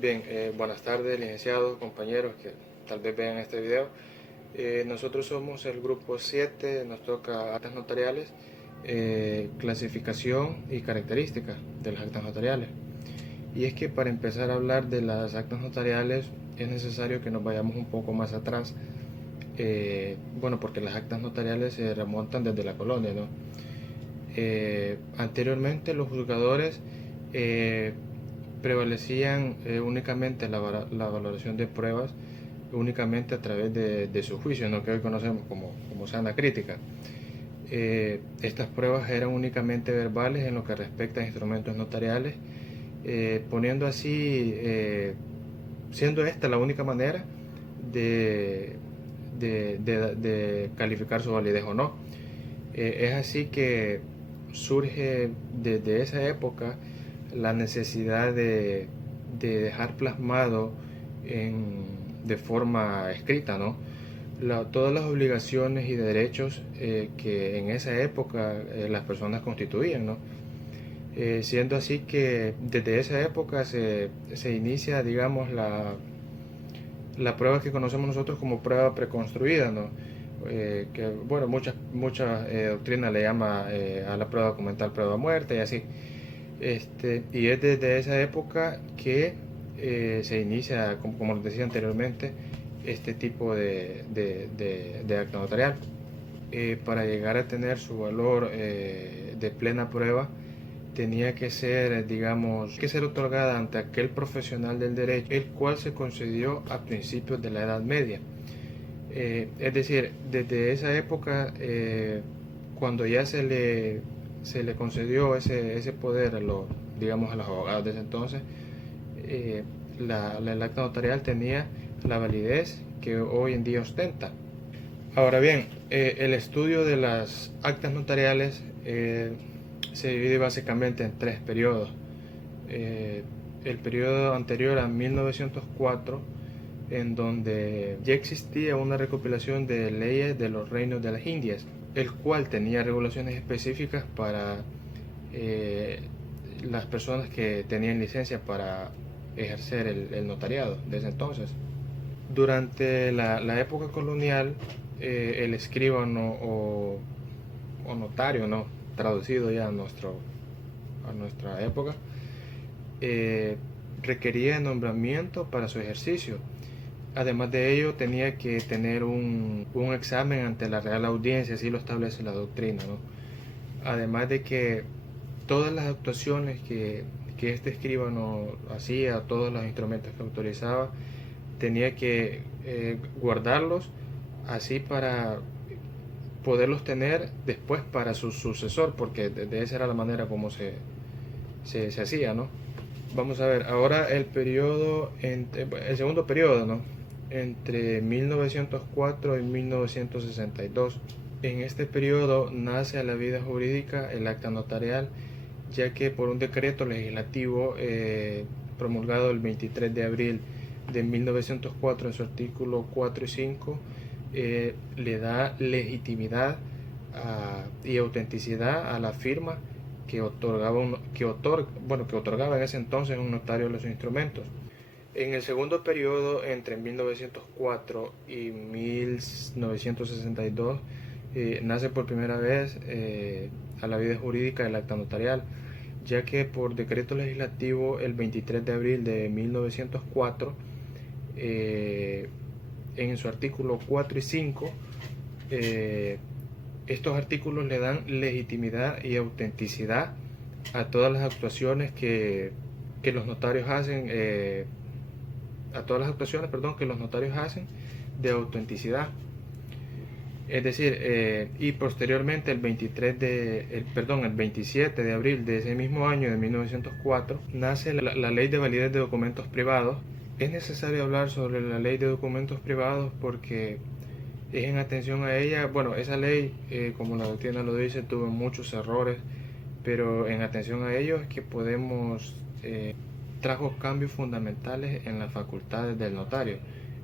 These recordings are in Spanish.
Bien, buenas tardes, licenciados, compañeros que tal vez vean este video. Nosotros somos el grupo 7, nos toca actas notariales, clasificación y características de las actas notariales. Y es que para empezar a hablar de las actas notariales es necesario que nos vayamos un poco más atrás, bueno, porque las actas notariales se remontan desde la colonia, ¿no? Anteriormente los juzgadores eh, prevalecían únicamente la valoración de pruebas únicamente a través de su juicio, ¿no? Que hoy conocemos como sana crítica. Estas pruebas eran únicamente verbales en lo que respecta a instrumentos notariales, poniendo así, siendo esta la única manera de, de calificar su validez o no. Es así que surge desde esa época la necesidad de dejar plasmado de forma escrita, ¿no? Todas las obligaciones y derechos que en esa época las personas constituían, ¿no? Siendo así que desde esa época se inicia, digamos, la prueba que conocemos nosotros como prueba preconstruida, ¿no? Que bueno, muchas doctrinas le llama a la prueba documental prueba muerta y así. Y es desde esa época que se inicia, como les decía anteriormente, este tipo de acta notarial. Para llegar a tener su valor de plena prueba, tenía que ser, digamos, que ser otorgada ante aquel profesional del derecho, el cual se concedió a principios de la Edad Media. Es decir, desde esa época, cuando ya se le concedió ese poder digamos, a los abogados de ese entonces, el acta notarial tenía la validez que hoy en día ostenta. Ahora bien, el estudio de las actas notariales se divide básicamente en tres periodos. El periodo anterior a 1904, en donde ya existía una recopilación de leyes de los reinos de las Indias, el cual tenía regulaciones específicas para las personas que tenían licencia para ejercer el notariado desde entonces. Durante la época colonial, el escribano o notario, ¿no? Traducido ya a nuestra época, eh, requería nombramiento para su ejercicio. Además de ello, tenía que tener un examen ante la Real Audiencia, así lo establece la doctrina, ¿no? Además de que todas las actuaciones que este escribano hacía, todos los instrumentos que autorizaba, tenía que guardarlos así para poderlos tener después para su sucesor, porque de esa era la manera como se hacía, ¿no? Vamos a ver, ahora el segundo periodo, ¿no? Entre 1904 y 1962. En este periodo nace a la vida jurídica el acta notarial, ya que por un decreto legislativo promulgado el 23 de abril de 1904 en su artículo 4 y 5, le da legitimidad y autenticidad a la firma que otorgaba en ese entonces un notario los instrumentos. En el segundo periodo, entre 1904 y 1962, nace por primera vez a la vida jurídica el acta notarial, ya que por decreto legislativo el 23 de abril de 1904, en su artículo 4 y 5, estos artículos le dan legitimidad y autenticidad a todas las actuaciones que los notarios hacen, a todas las actuaciones, perdón, que los notarios hacen de autenticidad. Es decir, y posteriormente el 27 de abril de ese mismo año de 1904 nace la Ley de Validez de Documentos Privados. Es necesario hablar sobre la Ley de Documentos Privados porque es en atención a ella, bueno, esa ley, como la doctrina lo dice, tuvo muchos errores, pero en atención a ello es que trajo cambios fundamentales en las facultades del notario.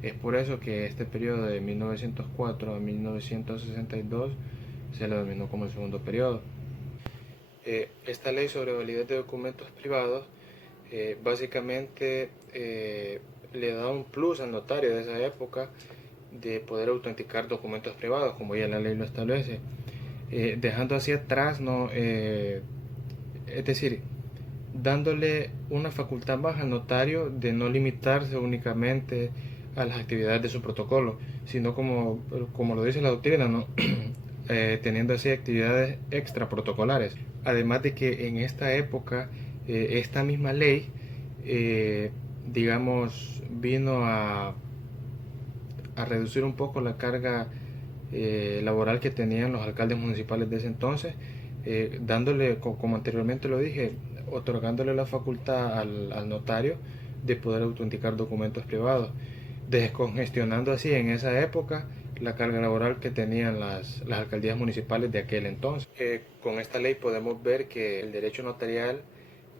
Es por eso que este periodo de 1904 a 1962 se le denominó como el segundo periodo. Esta ley sobre validez de documentos privados Básicamente le da un plus al notario de esa época de poder autenticar documentos privados, como ya la ley lo establece, dejando así atrás, ¿no? Es decir, dándole una facultad más al notario de no limitarse únicamente a las actividades de su protocolo, sino como lo dice la doctrina, ¿no? Teniendo así actividades extra protocolares. Además de que en esta época, esta misma ley, digamos, vino a reducir un poco la carga laboral que tenían los alcaldes municipales de ese entonces, dándole, como anteriormente lo dije, otorgándole la facultad al notario de poder autenticar documentos privados, descongestionando así en esa época la carga laboral que tenían las alcaldías municipales de aquel entonces. Con esta ley podemos ver que el derecho notarial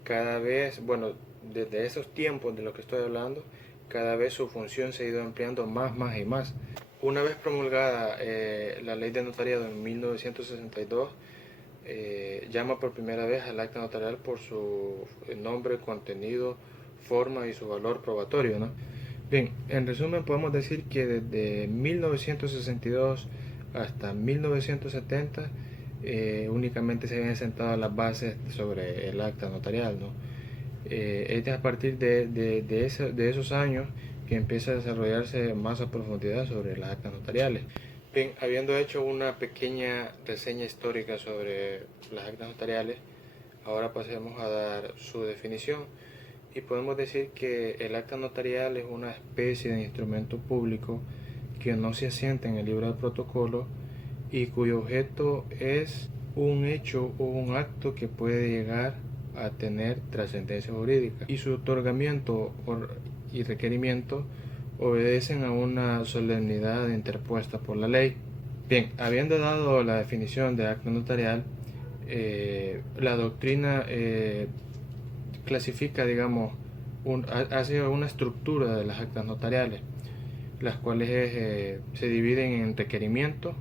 cada vez, bueno, desde esos tiempos de lo que estoy hablando, cada vez su función se ha ido ampliando más y más. Una vez promulgada la ley de notariado en 1962, llama por primera vez al acta notarial por su nombre, contenido, forma y su valor probatorio, ¿no? Bien, en resumen podemos decir que desde 1962 hasta 1970 únicamente se habían sentado las bases sobre el acta notarial, ¿no? Es a partir de esos años que empieza a desarrollarse más a profundidad sobre las actas notariales. Bien, habiendo hecho una pequeña reseña histórica sobre las actas notariales, ahora pasemos a dar su definición y podemos decir que el acta notarial es una especie de instrumento público que no se asienta en el libro de protocolo y cuyo objeto es un hecho o un acto que puede llegar a tener trascendencia jurídica y su otorgamiento y requerimiento obedecen a una solemnidad interpuesta por la ley. Bien, habiendo dado la definición de acta notarial, la doctrina clasifica, digamos, hace una estructura de las actas notariales, las cuales se dividen en requerimiento,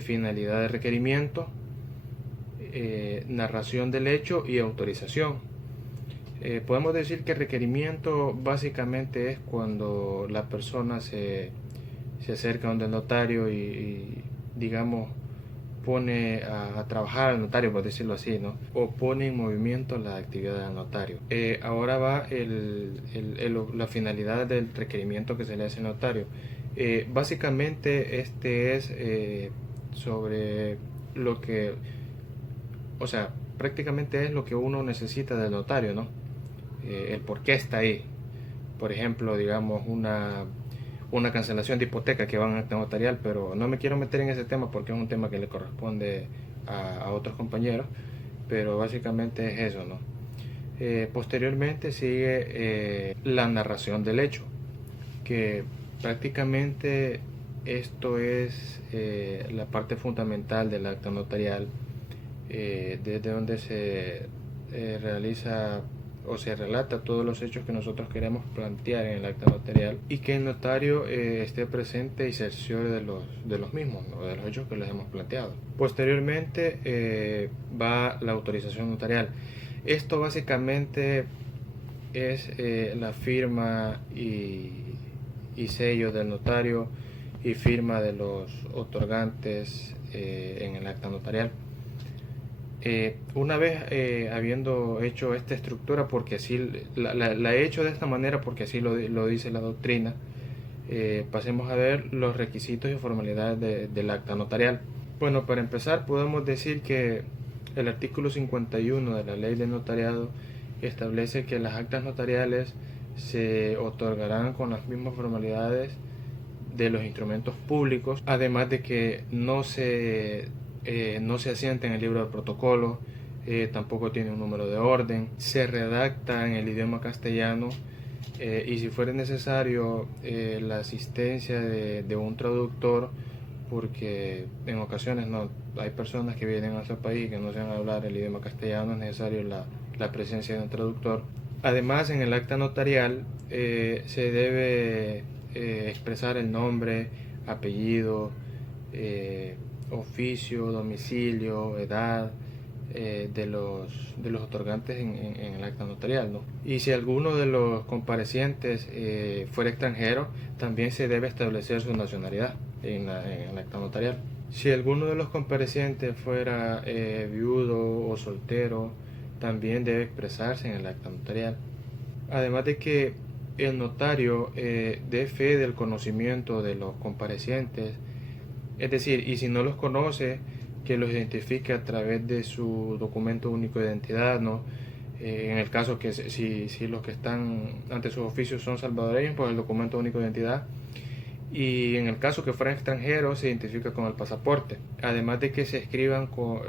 finalidad de requerimiento, narración del hecho y autorización. Podemos decir que requerimiento básicamente es cuando la persona se acerca donde el notario y digamos pone a trabajar al notario, por decirlo así, ¿no? O pone en movimiento la actividad del notario. Ahora va la finalidad del requerimiento que se le hace al notario. Básicamente este es sobre lo que, o sea, prácticamente es lo que uno necesita del notario, ¿no? El por qué está ahí. Por ejemplo, digamos, una cancelación de hipoteca que va a un acta notarial, pero no me quiero meter en ese tema porque es un tema que le corresponde a otros compañeros, pero básicamente es eso, ¿no? Posteriormente sigue la narración del hecho, que prácticamente esto es la parte fundamental del acta notarial, desde donde se realiza o se relata todos los hechos que nosotros queremos plantear en el acta notarial y que el notario esté presente y se cerciore de los mismos, ¿no? De los hechos que les hemos planteado. Posteriormente va la autorización notarial. Esto básicamente es la firma y sello del notario y firma de los otorgantes en el acta notarial. Una vez habiendo hecho esta estructura, porque así la he hecho de esta manera porque así lo dice la doctrina, pasemos a ver los requisitos y formalidades del acta notarial. Bueno, para empezar podemos decir que el artículo 51 de la ley de notariado establece que las actas notariales se otorgarán con las mismas formalidades de los instrumentos públicos, además de que no se asienta en el libro de protocolo, tampoco tiene un número de orden, se redacta en el idioma castellano y si fuera necesario la asistencia de un traductor, porque en ocasiones no hay personas que vienen a nuestro país y que no saben hablar el idioma castellano, es necesario la presencia de un traductor. Además, en el acta notarial se debe expresar el nombre, apellido, oficio, domicilio, edad, de los otorgantes en el acta notarial, ¿no? Y si alguno de los comparecientes fuera extranjero, también se debe establecer su nacionalidad en el acta notarial. Si alguno de los comparecientes fuera viudo o soltero, también debe expresarse en el acta notarial. Además de que el notario dé fe del conocimiento de los comparecientes, es decir, y si no los conoce, que los identifique a través de su documento único de identidad, ¿no? En el caso que si los que están ante sus oficios son salvadoreños, pues el documento único de identidad. Y en el caso que fueran extranjeros, se identifica con el pasaporte. Además de que se escriban con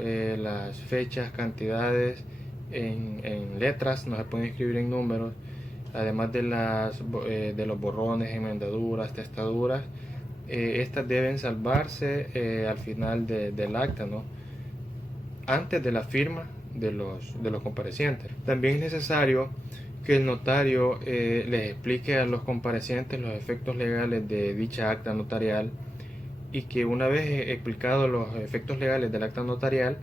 las fechas, cantidades en letras, no se pueden escribir en números. Además de los borrones, enmendaduras, testaduras, estas deben salvarse al final del acta, ¿no? Antes de la firma de los comparecientes. También es necesario que el notario les explique a los comparecientes los efectos legales de dicha acta notarial, y que una vez explicados los efectos legales del acta notarial,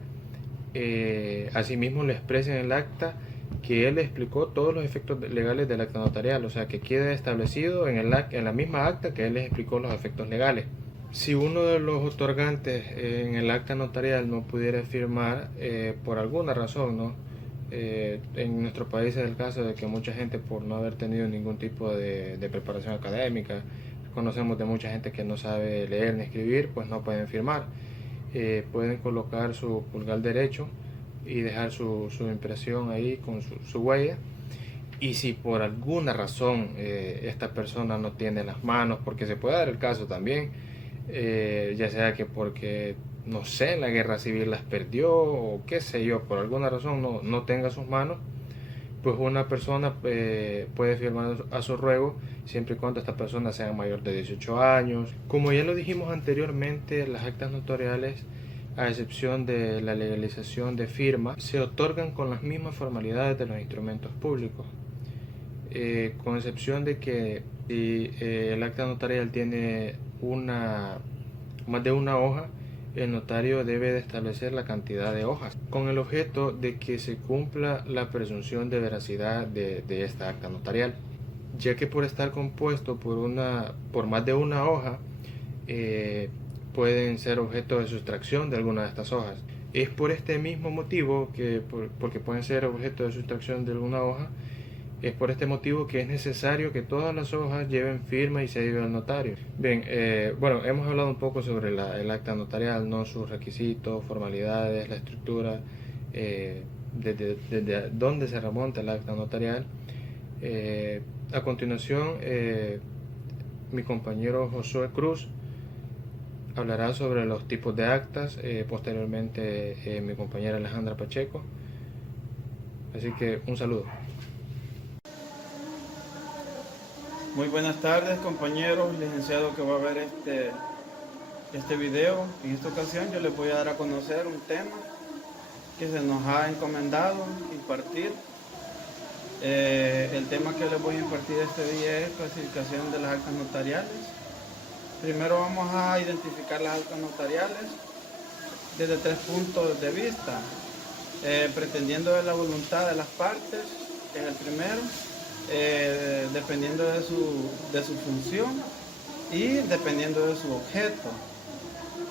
asimismo le expresen en el acta que él explicó todos los efectos legales del acta notarial, o sea, que quede establecido en la misma acta que él les explicó los efectos legales. Si uno de los otorgantes en el acta notarial no pudiera firmar por alguna razón, ¿no? En nuestro país es el caso de que mucha gente, por no haber tenido ningún tipo de preparación académica, conocemos de mucha gente que no sabe leer ni escribir, pues no pueden firmar. Pueden colocar su pulgar derecho y dejar su impresión ahí con su huella. Y si por alguna razón esta persona no tiene las manos, porque se puede dar el caso también, ya sea que porque, no sé, en la guerra civil las perdió o qué sé yo, por alguna razón no tenga sus manos, pues una persona puede firmar a su ruego, siempre y cuando esta persona sea mayor de 18 años. Como ya lo dijimos anteriormente, las actas notariales, a excepción de la legalización de firma, se otorgan con las mismas formalidades de los instrumentos públicos, con excepción de que si el acta notarial tiene más de una hoja, el notario debe de establecer la cantidad de hojas, con el objeto de que se cumpla la presunción de veracidad de esta acta notarial, ya que por estar compuesto por más de una hoja, pueden ser objeto de sustracción de alguna de estas hojas. Es por este mismo motivo, porque pueden ser objeto de sustracción de alguna hoja, es por este motivo que es necesario que todas las hojas lleven firma y sello del notario. Bien, bueno, hemos hablado un poco sobre el acta notarial, ¿no? Sus requisitos, formalidades, la estructura, desde dónde se remonta el acta notarial. A continuación, mi compañero Josué Cruz hablará sobre los tipos de actas, posteriormente mi compañera Alejandra Pacheco. Así que un saludo. Muy buenas tardes, compañeros, licenciado que va a ver este video. En esta ocasión yo les voy a dar a conocer un tema que se nos ha encomendado impartir. El tema que les voy a impartir este día es clasificación de las actas notariales. Primero vamos a identificar las actas notariales desde 3 puntos de vista, pretendiendo de la voluntad de las partes, que es el primero. Dependiendo de su función y dependiendo de su objeto.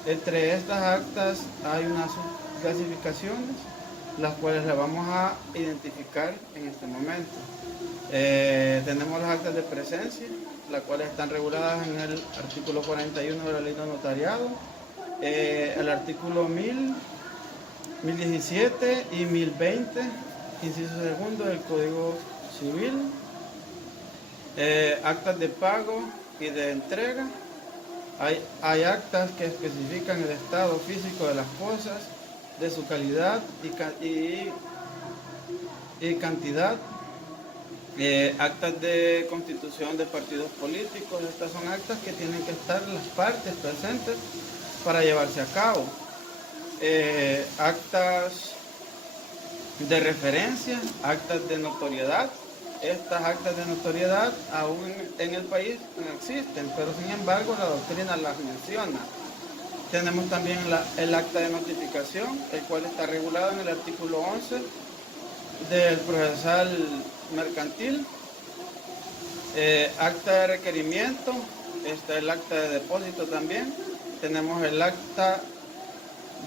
Entre estas actas hay unas clasificaciones, las cuales las vamos a identificar en este momento. Tenemos las actas de presencia, las cuales están reguladas en el artículo 41 de la Ley de Notariado, el artículo 1017 y 1020, inciso segundo del Código Civil. Actas de pago y de entrega. Hay actas que especifican el estado físico de las cosas, de su calidad y cantidad. Actas de constitución de partidos políticos. Estas son actas que tienen que estar las partes presentes para llevarse a cabo. Actas de referencia, actas de notoriedad. Estas actas de notoriedad aún en el país no existen, pero sin embargo la doctrina las menciona. Tenemos también el acta de notificación, el cual está regulado en el artículo 11 del procesal mercantil. Acta de requerimiento, está el acta de depósito también. Tenemos el acta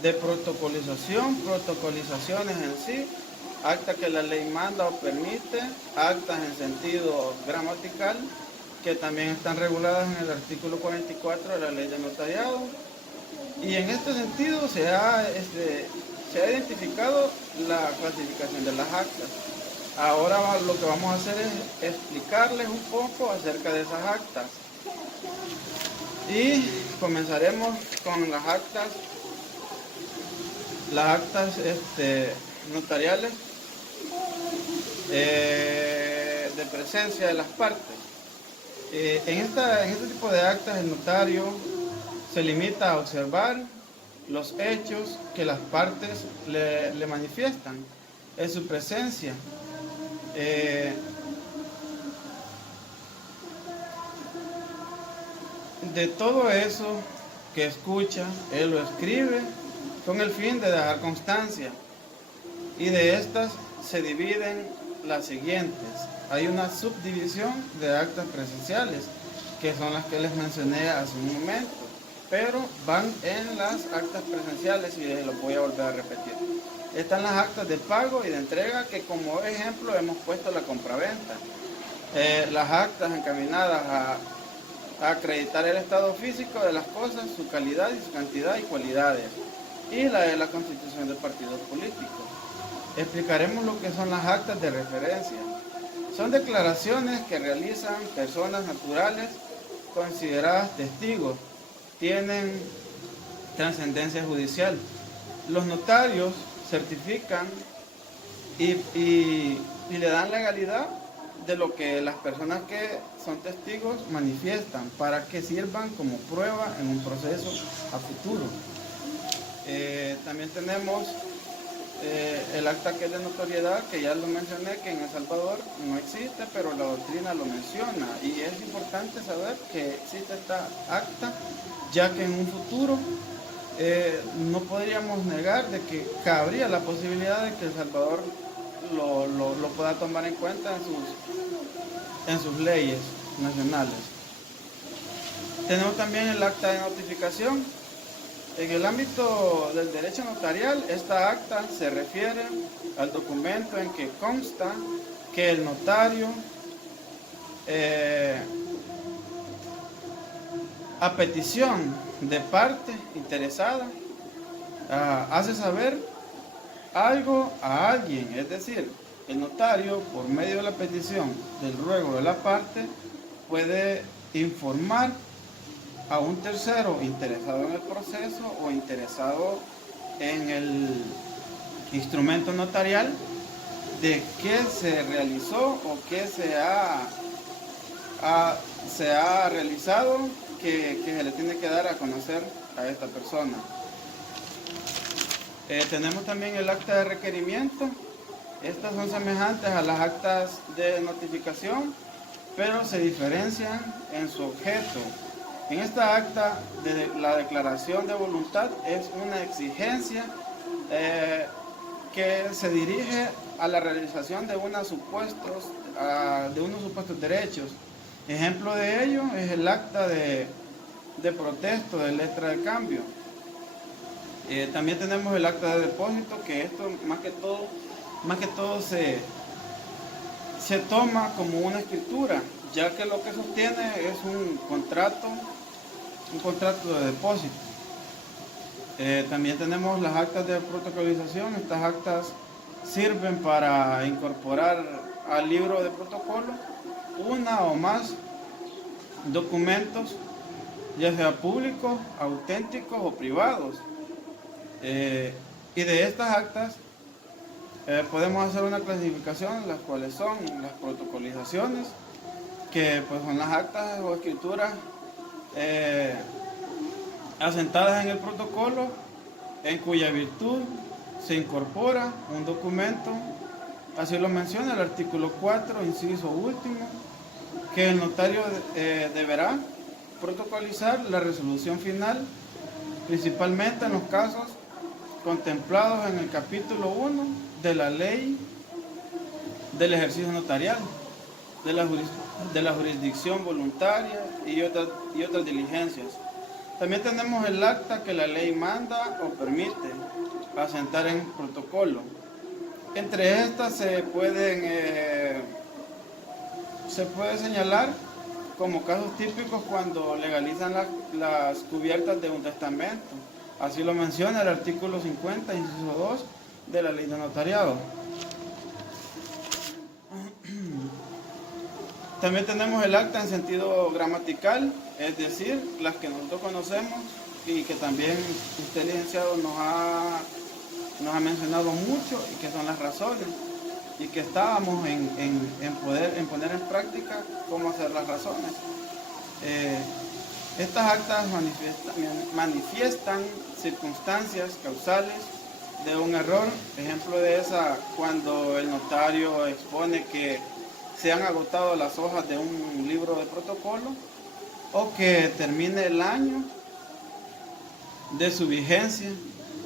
de protocolizaciones en sí, acta que la ley manda o permite, actas en sentido gramatical, que también están reguladas en el artículo 44 de la ley de notariado. Y en este sentido se ha identificado la clasificación de las actas. Ahora lo que vamos a hacer es explicarles un poco acerca de esas actas. Y comenzaremos con las actas notariales de presencia de las partes. En este tipo de actas el notario se limita a observar los hechos que las partes le manifiestan en su presencia. De todo eso que escucha, él lo escribe con el fin de dejar constancia. Y de estas se dividen las siguientes. Hay una subdivisión de actas presenciales, que son las que les mencioné hace un momento, pero van en las actas presenciales y les lo voy a volver a repetir. Están las actas de pago y de entrega, que como ejemplo hemos puesto la compraventa. Las actas encaminadas a acreditar el estado físico de las cosas, su calidad y su cantidad y cualidades. Y la de la constitución de partidos políticos. Explicaremos lo que son las actas de referencia. Son declaraciones que realizan personas naturales consideradas testigos. Tienen trascendencia judicial. Los notarios certifican y le dan legalidad de lo que las personas que son testigos manifiestan para que sirvan como prueba en un proceso a futuro. También tenemos el acta que es de notoriedad, que ya lo mencioné, que en El Salvador no existe, pero la doctrina lo menciona, y es importante saber que existe esta acta, ya que en un futuro no podríamos negar de que cabría la posibilidad de que El Salvador lo pueda tomar en cuenta en sus leyes nacionales. Tenemos también el acta de notificación. En el ámbito del derecho notarial, esta acta se refiere al documento en que consta que el notario, a petición de parte interesada, hace saber algo a alguien, es decir, el notario, por medio de la petición del ruego de la parte, puede informar a un tercero interesado en el proceso o interesado en el instrumento notarial de qué se realizó o qué se ha realizado que se le tiene que dar a conocer a esta persona. Tenemos también el acta de requerimiento. Estas son semejantes a las actas de notificación, pero se diferencian en su objeto. En esta acta, la declaración de voluntad es una exigencia que se dirige a la realización de unos supuestos derechos. Ejemplo de ello es el acta de protesto de letra de cambio. También tenemos el acta de depósito, que esto más que todo se toma como una escritura, ya que lo que sostiene es un contrato de depósito. También tenemos las actas de protocolización. Estas actas sirven para incorporar al libro de protocolo una o más documentos, ya sea públicos, auténticos o privados. Y de estas actas podemos hacer una clasificación, las cuales son las protocolizaciones, que pues son las actas o escrituras asentadas en el protocolo, en cuya virtud se incorpora un documento, así lo menciona el artículo 4, inciso último, que el notario deberá protocolizar la resolución final principalmente en los casos contemplados en el capítulo 1 de la ley del ejercicio notarial, de la jurisdicción voluntaria y otras diligencias. También tenemos el acta que la ley manda o permite asentar en protocolo. Entre estas se puede señalar como casos típicos cuando legalizan las cubiertas de un testamento. Así lo menciona el artículo 50, inciso 2 de la ley de notariado. También tenemos el acta en sentido gramatical, es decir, las que nosotros conocemos y que también usted, licenciado, nos ha mencionado mucho, y que son las razones, y que estábamos en poner en práctica cómo hacer las razones. Estas actas manifiestan circunstancias causales de un error. Ejemplo de esa, cuando el notario expone que se han agotado las hojas de un libro de protocolo o que termine el año de su vigencia,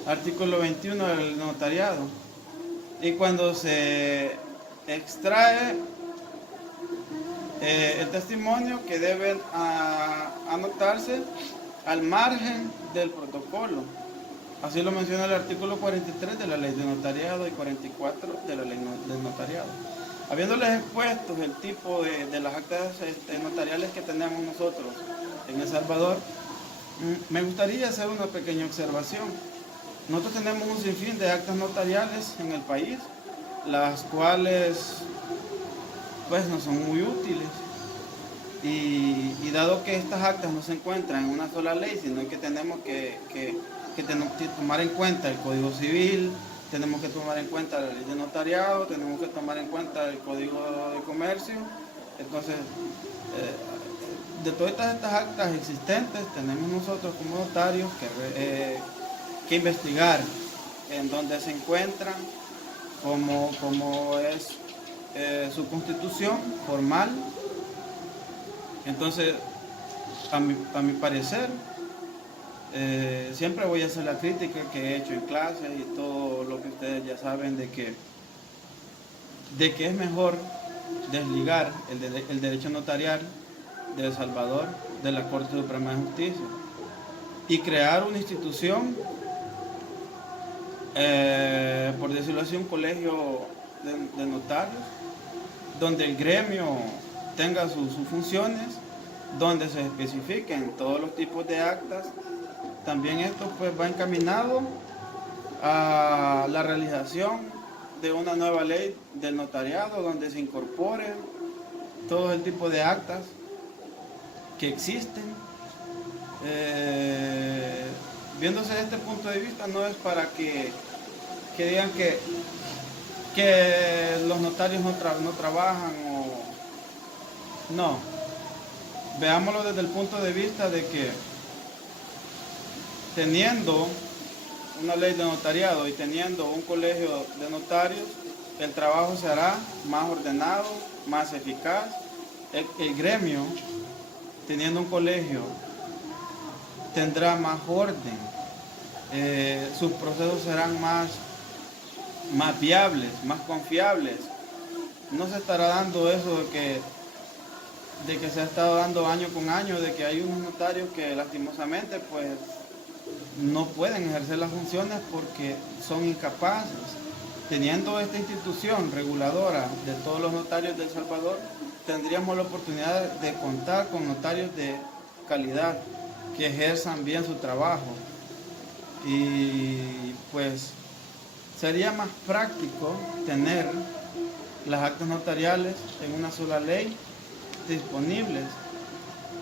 artículo 21 del notariado. Y cuando se extrae el testimonio que deben anotarse al margen del protocolo. Así lo menciona el artículo 43 de la ley de notariado y 44 de la ley del notariado. Habiéndoles expuesto el tipo de las actas notariales que tenemos nosotros en El Salvador, me gustaría hacer una pequeña observación. Nosotros tenemos un sinfín de actas notariales en el país, las cuales pues no son muy útiles, y dado que estas actas no se encuentran en una sola ley, sino que tenemos que tomar en cuenta el Código Civil, tenemos que tomar en cuenta la ley de notariado, tenemos que tomar en cuenta el Código de Comercio. Entonces, de todas estas actas existentes, tenemos nosotros como notarios que investigar en dónde se encuentran, cómo es su constitución formal. Entonces, a mi parecer, siempre voy a hacer la crítica que he hecho en clase y todo lo que ustedes ya saben de que es mejor desligar el derecho notarial de El Salvador de la Corte Suprema de Justicia y crear una institución, por decirlo así, un colegio de notarios, donde el gremio tenga sus funciones, donde se especifiquen todos los tipos de actas. También esto pues va encaminado a la realización de una nueva ley del notariado, donde se incorpore todo el tipo de actas que existen. Viéndose desde este punto de vista, no es para que digan que los notarios no trabajan o no. Veámoslo desde el punto de vista de que teniendo una ley de notariado y teniendo un colegio de notarios, el trabajo se hará más ordenado, más eficaz. El gremio, teniendo un colegio, tendrá más orden, sus procesos serán más viables, más confiables. No se estará dando eso de que se ha estado dando año con año, de que hay unos notarios que lastimosamente pues no pueden ejercer las funciones porque son incapaces. Teniendo esta institución reguladora de todos los notarios de El Salvador, tendríamos la oportunidad de contar con notarios de calidad que ejerzan bien su trabajo, y pues sería más práctico tener las actas notariales en una sola ley disponibles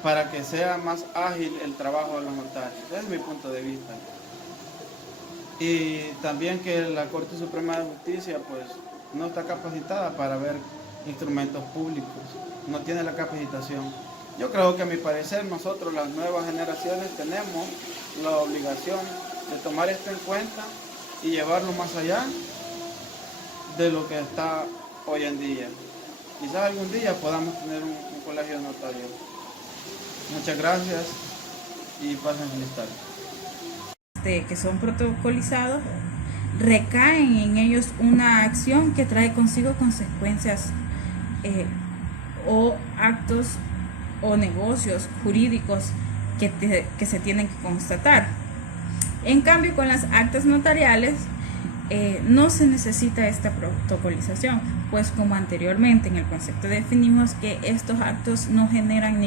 para que sea más ágil el trabajo de los notarios. Ese es mi punto de vista. Y también que la Corte Suprema de Justicia pues no está capacitada para ver instrumentos públicos, no tiene la capacitación. Yo creo que a mi parecer nosotros, las nuevas generaciones, tenemos la obligación de tomar esto en cuenta y llevarlo más allá de lo que está hoy en día. Quizás algún día podamos tener un colegio de notarios. Muchas gracias y pasen feliz tarde. que son protocolizados, recaen en ellos una acción que trae consigo consecuencias o actos o negocios jurídicos que se tienen que constatar. En cambio, con las actas notariales no se necesita esta protocolización, pues como anteriormente en el concepto definimos que estos actos no generan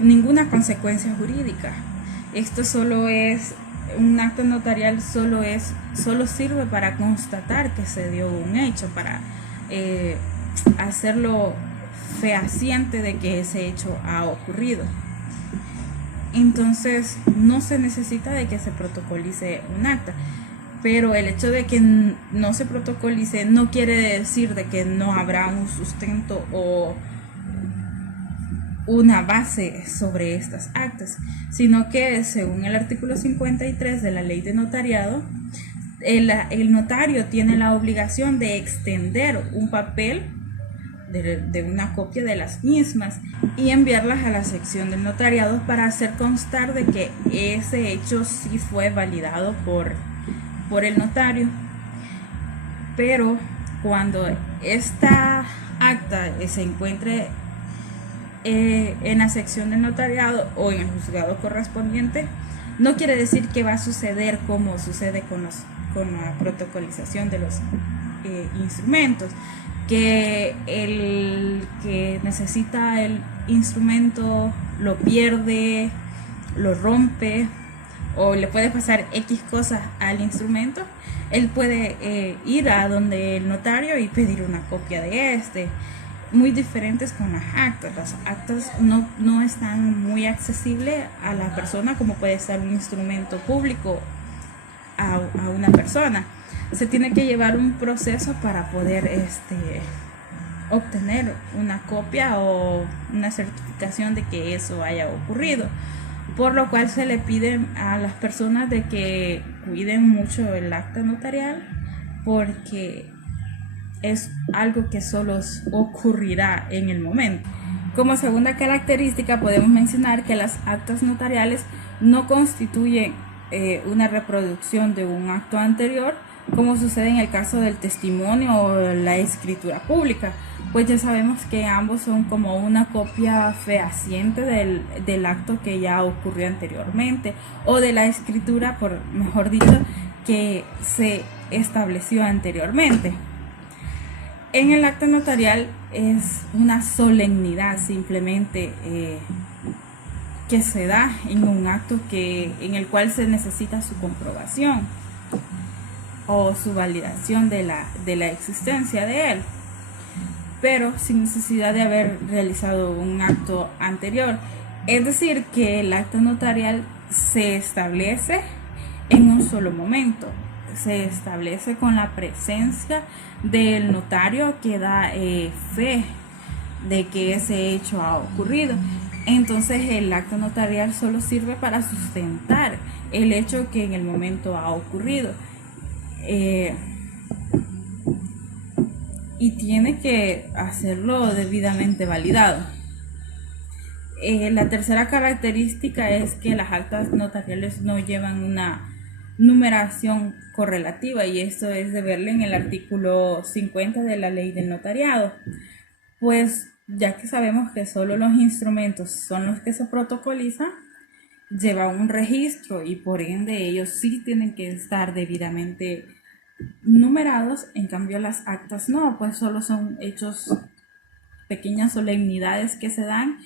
ninguna consecuencia jurídica. Esto solo es un acto notarial, solo sirve para constatar que se dio un hecho, para hacerlo fehaciente de que ese hecho ha ocurrido. Entonces no se necesita de que se protocolice un acta, pero el hecho de que no se protocolice no quiere decir de que no habrá un sustento o una base sobre estas actas, sino que según el artículo 53 de la Ley de Notariado, el notario tiene la obligación de extender un papel de una copia de las mismas y enviarlas a la sección del notariado para hacer constar de que ese hecho sí fue validado por el notario. Pero cuando esta acta se encuentre en la sección del notariado o en el juzgado correspondiente, no quiere decir que va a suceder como sucede con la protocolización de los instrumentos, que el que necesita el instrumento lo pierde, lo rompe o le puede pasar X cosas al instrumento. Él puede ir a donde el notario y pedir una copia de este. Muy diferentes con las actas. Las actas no están muy accesibles a la persona como puede ser un instrumento público a una persona. Se tiene que llevar un proceso para poder obtener una copia o una certificación de que eso haya ocurrido, por lo cual se le pide a las personas de que cuiden mucho el acta notarial, porque es algo que solo ocurrirá en el momento. Como segunda característica podemos mencionar que las actas notariales no constituyen una reproducción de un acto anterior, como sucede en el caso del testimonio o la escritura pública, pues ya sabemos que ambos son como una copia fehaciente del acto que ya ocurrió anteriormente, o de la escritura, por mejor dicho, que se estableció anteriormente. En el acta notarial es una solemnidad simplemente que se da en un acto en el cual se necesita su comprobación o su validación de la existencia de él, pero sin necesidad de haber realizado un acto anterior. Es decir, que el acta notarial se establece en un solo momento, se establece con la presencia del notario que da fe de que ese hecho ha ocurrido. Entonces el acta notarial solo sirve para sustentar el hecho que en el momento ha ocurrido. Y tiene que hacerlo debidamente validado. La tercera característica es que las actas notariales no llevan una numeración correlativa, y esto es de verle en el artículo 50 de la Ley del Notariado, pues ya que sabemos que solo los instrumentos son los que se protocolizan, lleva un registro y por ende ellos sí tienen que estar debidamente numerados. En cambio las actas no, pues solo son hechos, pequeñas solemnidades que se dan,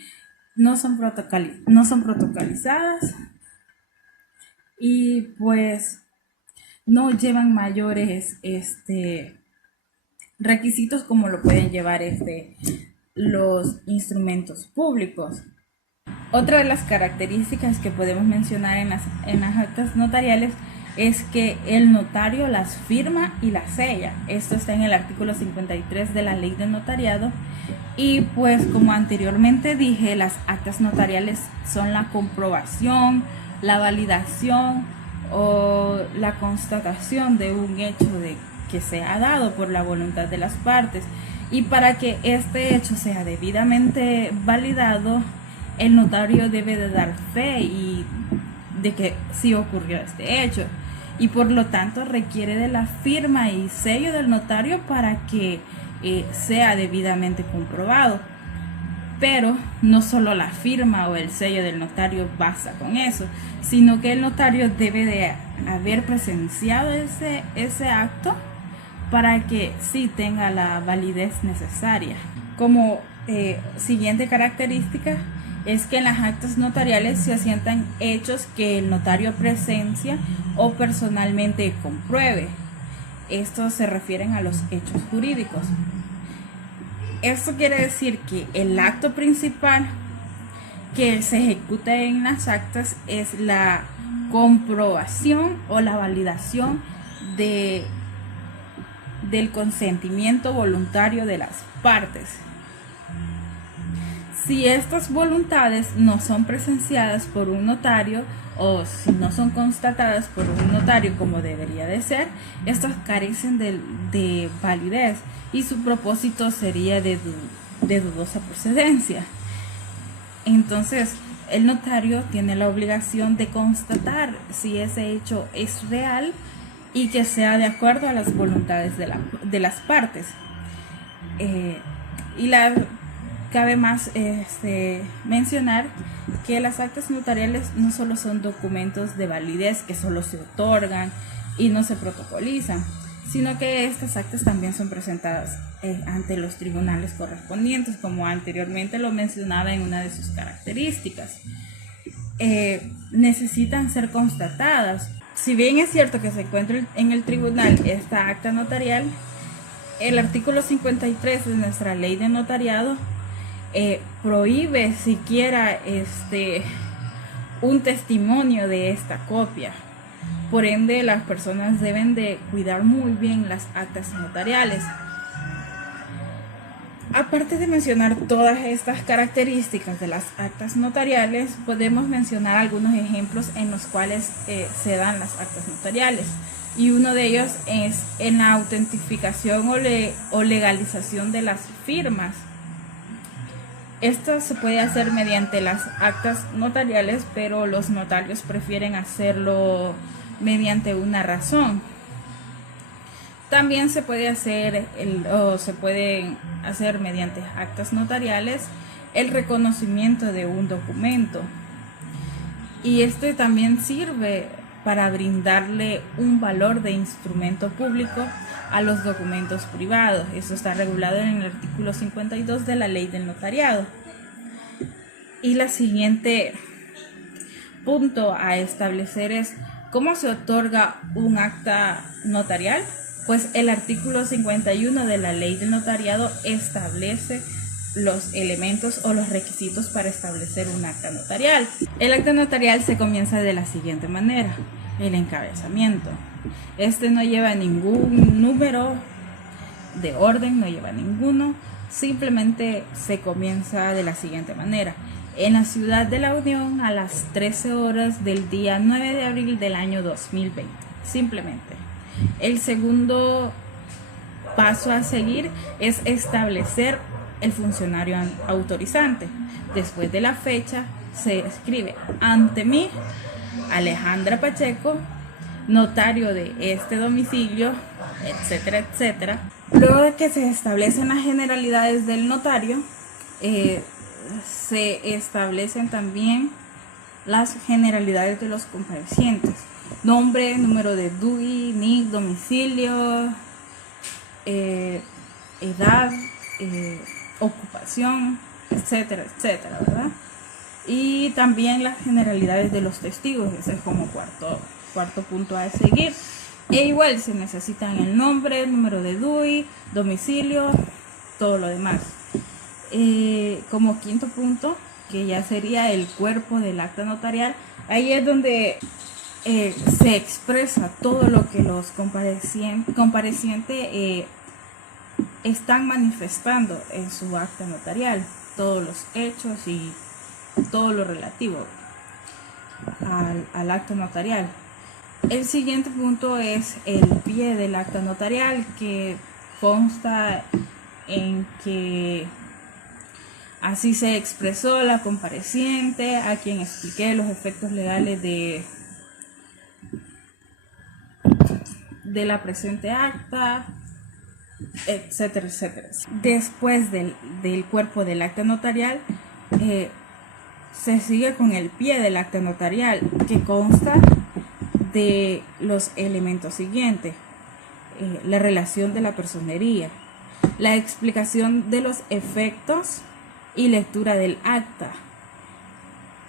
no son protocolizadas y pues no llevan mayores requisitos como lo pueden llevar los instrumentos públicos. Otra de las características que podemos mencionar en las actas notariales es que el notario las firma y las sella. Esto está en el artículo 53 de la Ley del Notariado. Y pues como anteriormente dije, las actas notariales son la comprobación, la validación o la constatación de un hecho que se ha dado por la voluntad de las partes. Y para que este hecho sea debidamente validado, el notario debe de dar fe y de que sí ocurrió este hecho, y por lo tanto requiere de la firma y sello del notario para que sea debidamente comprobado. Pero no solo la firma o el sello del notario basta con eso, sino que el notario debe de haber presenciado ese acto para que sí tenga la validez necesaria. Como siguiente característica es que en las actas notariales se asientan hechos que el notario presencia o personalmente compruebe. Estos se refieren a los hechos jurídicos. Esto quiere decir que el acto principal que se ejecuta en las actas es la comprobación o la validación del consentimiento voluntario de las partes. Si estas voluntades no son presenciadas por un notario o si no son constatadas por un notario como debería de ser, estas carecen de validez y su propósito sería de dudosa procedencia. Entonces, el notario tiene la obligación de constatar si ese hecho es real y que sea de acuerdo a las voluntades de las partes. Cabe más mencionar que las actas notariales no solo son documentos de validez que solo se otorgan y no se protocolizan, sino que estas actas también son presentadas ante los tribunales correspondientes, como anteriormente lo mencionaba en una de sus características. Necesitan ser constatadas. Si bien es cierto que se encuentra en el tribunal esta acta notarial, el artículo 53 de nuestra ley de notariado prohíbe siquiera un testimonio de esta copia. Por ende, las personas deben de cuidar muy bien las actas notariales. Aparte de mencionar todas estas características de las actas notariales, podemos mencionar algunos ejemplos en los cuales se dan las actas notariales. Y uno de ellos es en la autentificación o legalización de las firmas. Esto se puede hacer mediante las actas notariales, pero los notarios prefieren hacerlo mediante una razón. También se puede hacer mediante actas notariales el reconocimiento de un documento. Y este también sirve para brindarle un valor de instrumento público a los documentos privados. Eso está regulado en el artículo 52 de la ley del notariado. Y la siguiente punto a establecer es ¿cómo se otorga un acta notarial? Pues el artículo 51 de la ley del notariado establece los elementos o los requisitos para establecer un acta notarial. El acta notarial se comienza de la siguiente manera: el encabezamiento. Este no lleva ningún número de orden, no lleva ninguno, simplemente se comienza de la siguiente manera: en la ciudad de la Unión a las 13 horas del día 9 de abril del año 2020. Simplemente. El segundo paso a seguir es establecer el funcionario autorizante. Después de la fecha se escribe: ante mí, Alejandra Pacheco, notario de este domicilio, etcétera, etcétera. Luego de que se establecen las generalidades del notario, se establecen también las generalidades de los comparecientes: nombre, número de DUI, NIC, domicilio, edad, ocupación, etcétera, etcétera, ¿verdad? Y también las generalidades de los testigos. Ese es como cuarto punto a seguir. E igual se necesitan el nombre, el número de DUI, domicilio, todo lo demás. Como quinto punto, que ya sería el cuerpo del acta notarial, ahí es donde se expresa todo lo que los comparecientes están manifestando en su acta notarial, todos los hechos y todo lo relativo al acta notarial. El siguiente punto es el pie del acta notarial, que consta en que Así se expresó la compareciente, a quien expliqué los efectos legales de la presente acta, etcétera, etcétera. Después del cuerpo del acta notarial, se sigue con el pie del acta notarial, que consta de los elementos siguientes: la relación de la personería, la explicación de los efectos y lectura del acta,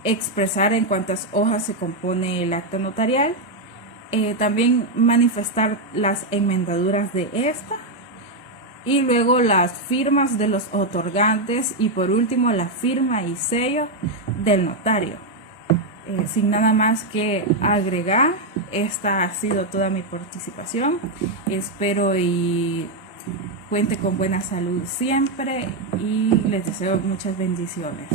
expresar en cuántas hojas se compone el acta notarial, también manifestar las enmendaduras de esta, y luego las firmas de los otorgantes, y por último la firma y sello del notario. Sin nada más que agregar, esta ha sido toda mi participación. Espero y cuente con buena salud siempre, y les deseo muchas bendiciones.